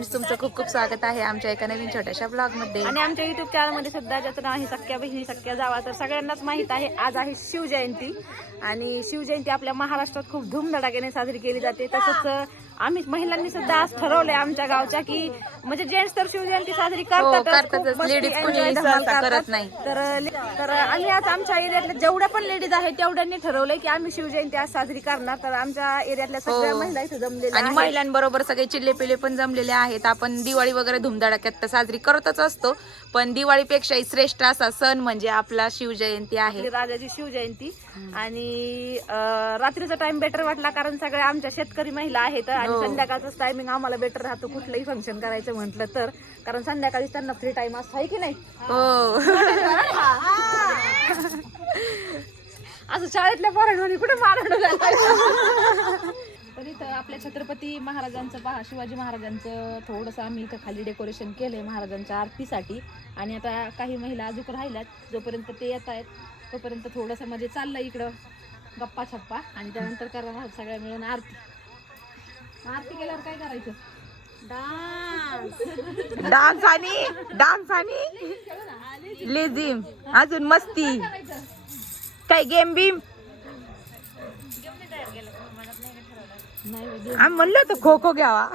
friends तुमचं खूप खूप स्वागत आहे आमच्या एका नवीन छोट्याशा ब्लॉगमध्ये आणि आमच्या युट्यूब चॅनलमध्ये सुद्धा ज्याचं नाव आहे सख्या बहिणी सख्या जावा तर सगळ्यांनाच माहीत आहे आज आहे शिवजयंती आणि शिवजयंती आपल्या महाराष्ट्रात खूप धूमधडाक्याने साजरी केली जाते तसंच आम्ही महिलांनी सुद्धा आज ठरवलंय आमच्या गावच्या की म्हणजे जेंट्स तर शिवजयंती साजरी हो, करतात. नाही. तर आम्ही आज आमच्या एरियातल्या जेवढ्या पण लेडीज आहेत तेवढ्यांनी ठरवलंय की आम्ही शिवजयंती आज साजरी करणार तर आमच्या एरियातल्या सगळ्या हो. महिला इथे जमलेल्या आणि. महिलांबरोबर सगळे चिल्ले पिल्ले पण जमलेले आहेत आपण दिवाळी वगैरे धुमधडाक्यात तर साजरी करतच असतो. पण दिवाळीपेक्षाही श्रेष्ठ असा सण म्हणजे आपला शिवजयंती आहे. राजाची शिवजयंती. आणि रात्रीचा टाइम बेटर वाटला कारण सगळ्या आमच्या शेतकरी महिला आहेत आणि हो. संध्याकाळचाच टायमिंग आम्हाला बेटर राहतो. कुठलंही फंक्शन करायचं म्हटलं तर. कारण संध्याकाळी त्यांना फ्री टाइम असतो आहे की नाही? हो. असं शाळेतल्या पोरांमध्ये कुठे मारण इथं आपल्या छत्रपती महाराजांचं पहा शिवाजी महाराजांचं थोडंसं आम्ही इथं खाली डेकोरेशन केलंय महाराजांच्या आरतीसाठी. आणि आता काही महिला अजून राहिल्यात जोपर्यंत ते येत आहेत तोपर्यंत थोडंसं म्हणजे चाललंय इकडं गप्पा छप्पा. आणि त्यानंतर आहोत सगळ्या मिळून आरती. आरती केल्यावर काय करायचं? डान्स. आणि डान्स आणि लेझिम. अजून मस्ती. काय गेम बीम नाही म्हणजे आम्ही म्हणलो होतो खो खो घ्यावा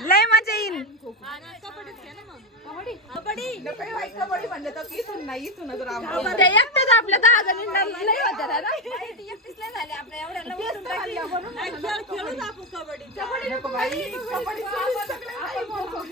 लय मजा येईल ते एकटेच आपल्या दहा जणींना लई होत्या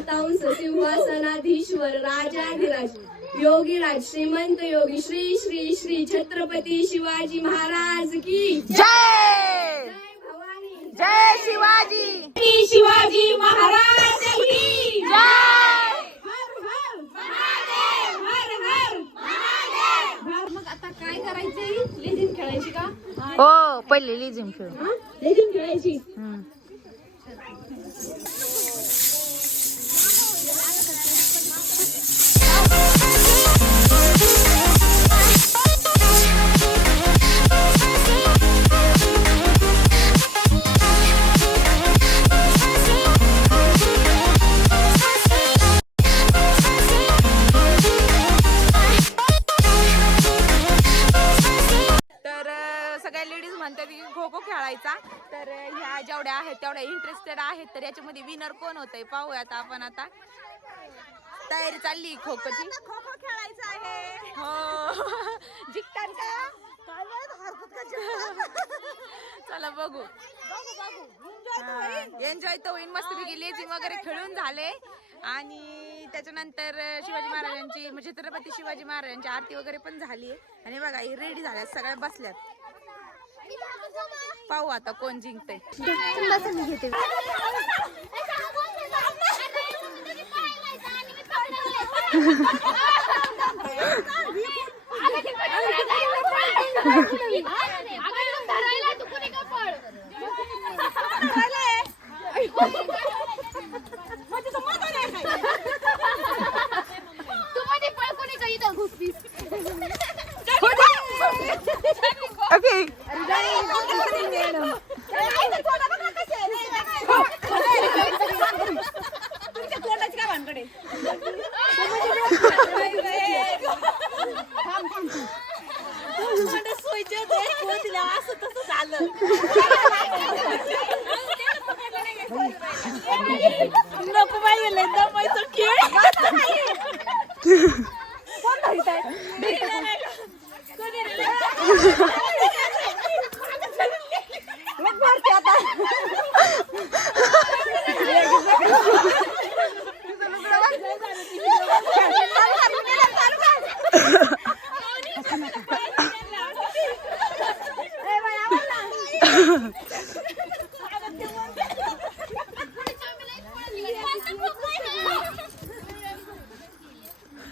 कुलावतांस सिंहासनाधीश्वर राजाधिराज योगीराज श्रीमंत योगी श्री श्री श्री छत्रपती शिवाजी महाराज की जय! जय भवानी! जय शिवाजी! श्री शिवाजी महाराज की जय! हो पहिले लिझिम खेळू. लेझीम खेळायची? ह्या जेवढ्या आहेत तेवढ्या इंटरेस्टेड आहेत तर याच्यामध्ये विनर कोण होतंय? पाहूयात आपण आता. तयारी चालली खो खोची खो खो खेळायचं आहे. हो. जिंकतान का? चला बघू. एन्जॉय तर होईल मस्तपैकी लेझिम वगैरे खेळून झाले. आणि त्याच्यानंतर शिवाजी महाराजांची म्हणजे छत्रपती शिवाजी महाराजांची आरती वगैरे पण झाली आणि बघा रेडी झाल्या सगळ्या बसल्यात. पाहू आता कोण जिंकतंय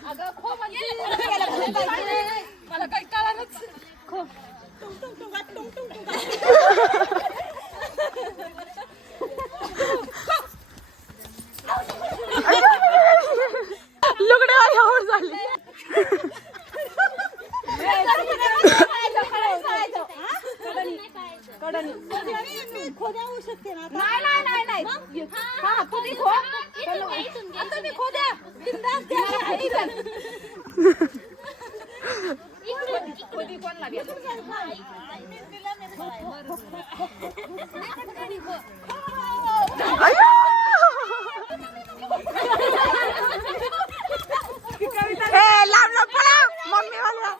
अगं खो म्हणजे मला काही कळालच खो. टुंग टुंग टुंग टुंग टुंग. लागते नाही नाही नाही नाही. हा तुम्ही खो तुम्ही खो द्या बिंदास लांब लांब पळा. मम्मी वाला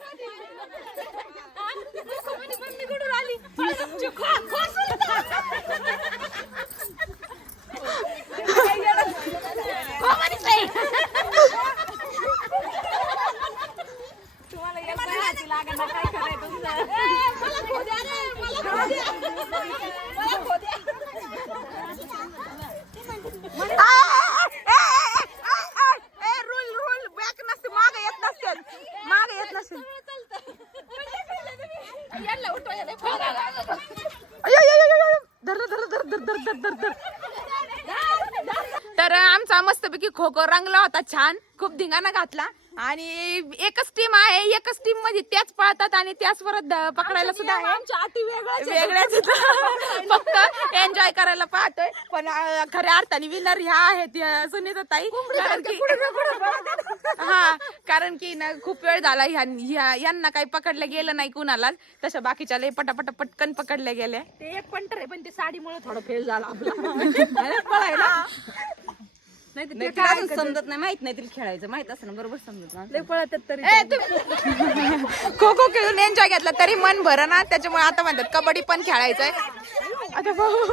तर आमचा मस्तपैकी खो खो रंगला होता छान. खूप धिंगाणा घातला. आणि एकच टीम आहे एकच टीममध्ये त्याच पळतात आणि त्याच परत पकडायला सुद्धा आहे वेगळ्याच. फक्त एन्जॉय करायला पाहतोय. पण खऱ्या अर्थाने विनर ह्या आहेत सुनीता ताई. कारण की हा कारण की ना खूप वेळ झाला. ह्या- यांना काही पकडलं गेलं नाही कुणालाच. तशा बाकीच्या लय पटापट पटकन पकडल्या गेल्या. ते एक पंटर आहे पण ते साडीमुळे थोडं फेल झाला आपला. पळायला. नाही तर ते काय ऐकत समजत नाही माहीत नाही तिला खेळायचं माहीत असं बरोबर समजत नाही. लय पळतात तरी ए, तू- खो खो खेळून एन्जॉय घेतला तरी मन भर ना त्याच्यामुळे आता म्हणतात कबड्डी पण खेळायचंय. आता भाऊ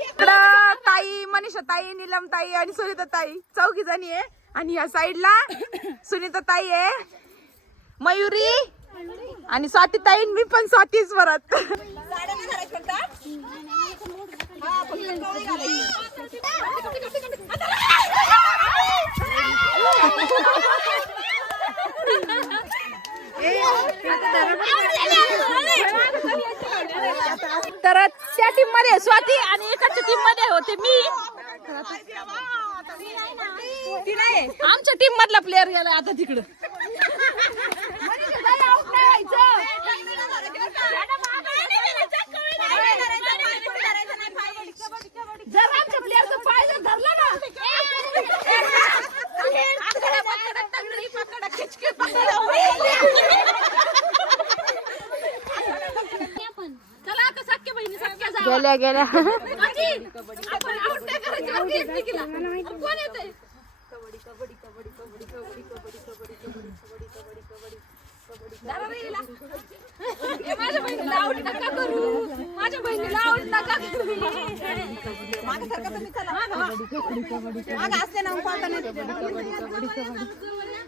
इकडं ताई मनीषा ताई नीलम ताई आणि सुनीता ताई. चौघी जणी आहे. आणि या साईडला सुनीता ताई आहे. मयुरी आणि स्वाती ताई मी पण स्वातीच परत तर त्या टीममध्ये स्वाती आणि एकाच्या टीममध्ये होते मी. ती नाही आमच्या टीम मधला प्लेअर गेला आता तिकडं. गेल्या गेल्या. माझ्या बहिणीला आउट नका करू. माझ्या बहिणीला आउट नका करू. मागासारखं तुम्ही चला. मागा असते ना उपाटा नाही.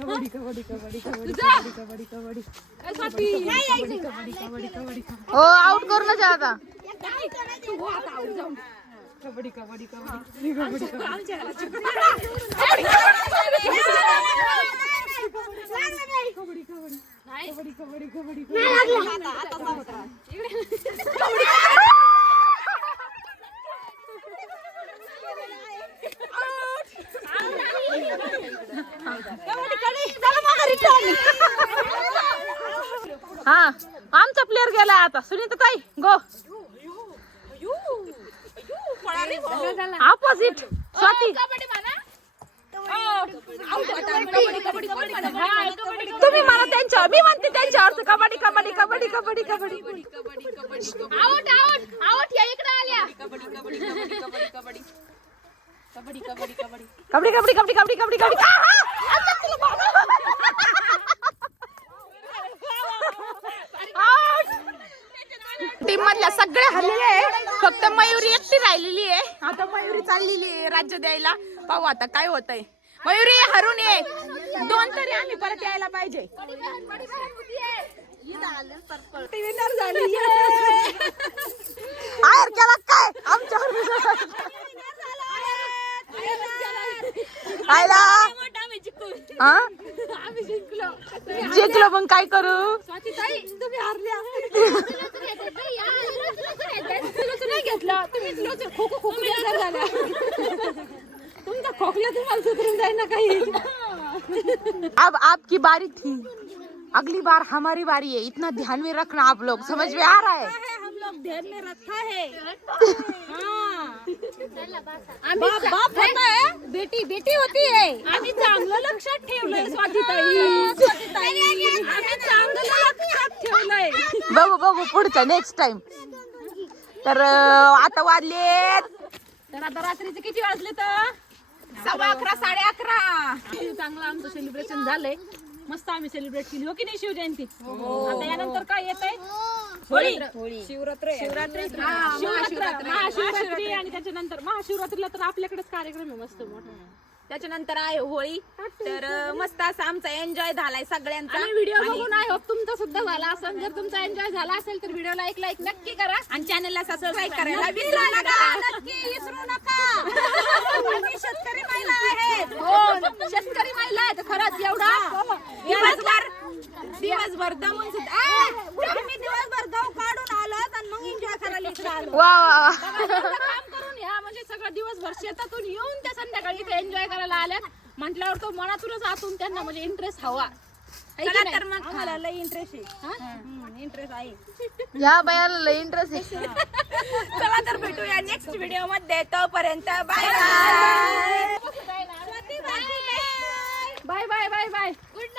जा बाई तू तू रातभर कबड्डी कबड्डी करशील. जा तू वाढ. बाई तुझा माग तू कशाला मग कर पंग तुझा ए, स्वाती. हो आउट करू नका आता तू हो आता आऊट जाऊन. हा आमचा प्लेअर गेला आता. सुनीता ताई गो ऑपोजिट स्वाती. तुम्ही मला त्यांच्या मी म्हणते त्यांच्यावर kabaddi kabaddi kabaddi kabaddi kabaddi. Out out out या इकडे आल्या. कबड्डी कबड्डी कबड्डी. कबड्डी कबड्डी कबड्डी आहा! अच्छा, तुला टीम मधल्या सगळे हरलेले आहे. फक्त मयुरी एकटी राहिलेली आहे. आता मयुरी चाललेली आहे राज्य द्यायला. पाहू आता काय होतंय. मयुरी हरून ये. दोन तरी आम्ही परत यायला पाहिजे. विनर झाली. काय? आमच्यावर खायला हा? जिंकलो. मग काय करू? तुमचा खोकला तुम्हाला सुधरून जाईल ना काही. अब आपकी बारी थी. अगली बार हमारी बारी है. इतना ध्यान में रखना आप लोग. समझ में आ रहा है. लोग ध्यान में रखा है। बाप बाप होता है? बेटी बेटी होती है। आम्ही चांगलं लक्षात ठेवलंय स्वातीताई. आम्ही चांगलं लक्षात ठेवलंय. बघू बघू पुढचं नेक्स्ट टाइम तर अं, आता वाजलेत. तर आता रात्रीचे किती वाजले तर? सव्वा अकरा साडे अकरा. चांगलं आमचं सेलिब्रेशन झालंय. मस्त आम्ही सेलिब्रेट केली. हो की नाही शिवजयंती? आता यानंतर काय येत आहे होळी. शिवरात्र शिवरात्री. महाशिवरात्री आणि त्याच्यानंतर महाशिवरात्रीला तर आपल्याकडेच कार्यक्रम आहे मस्त मोठा. त्याच्यानंतर आहे होळी. तर मस्त असा आमचा एन्जॉय झालाय सगळ्यांचा. आणि व्हिडिओ बघून आय होप तुमचा सुद्धा झाला असेल. जर तुमचा एन्जॉय झाला असेल तर व्हिडिओला एक लाईक नक्की करा. आणि चॅनलला सबस्क्राईब करायला विसरू नका. विसरू नका. आम्ही शेतकरी महिला आहेत हो. शेतकरी महिला आहेत खरंच एवढा. दिवसभर दिवसभर दमून सुद्धा आ! आम्ही दिवसभर गाव काढून आलो आणि मग एन्जॉय करायला इकडे आलो. वा वा वा एवढं काम करून या म्हणजे सगळं दिवसभर शेतातून येऊन त्या संध्याकाळी इथे एन्जॉय करायला आल्यात. म्हटल्यावर तो मनातूनच आतून त्यांना म्हणजे इंटरेस्ट हवा. है की नाही? आम्हाला लय इंटरेस्ट आहे. इंटरेस्ट आहे. या बायाला लय इंटरेस्ट आहे. चला तर भेटूया नेक्स्ट व्हिडिओमध्ये. तोपर्यंत bye bye bye bye bye bye good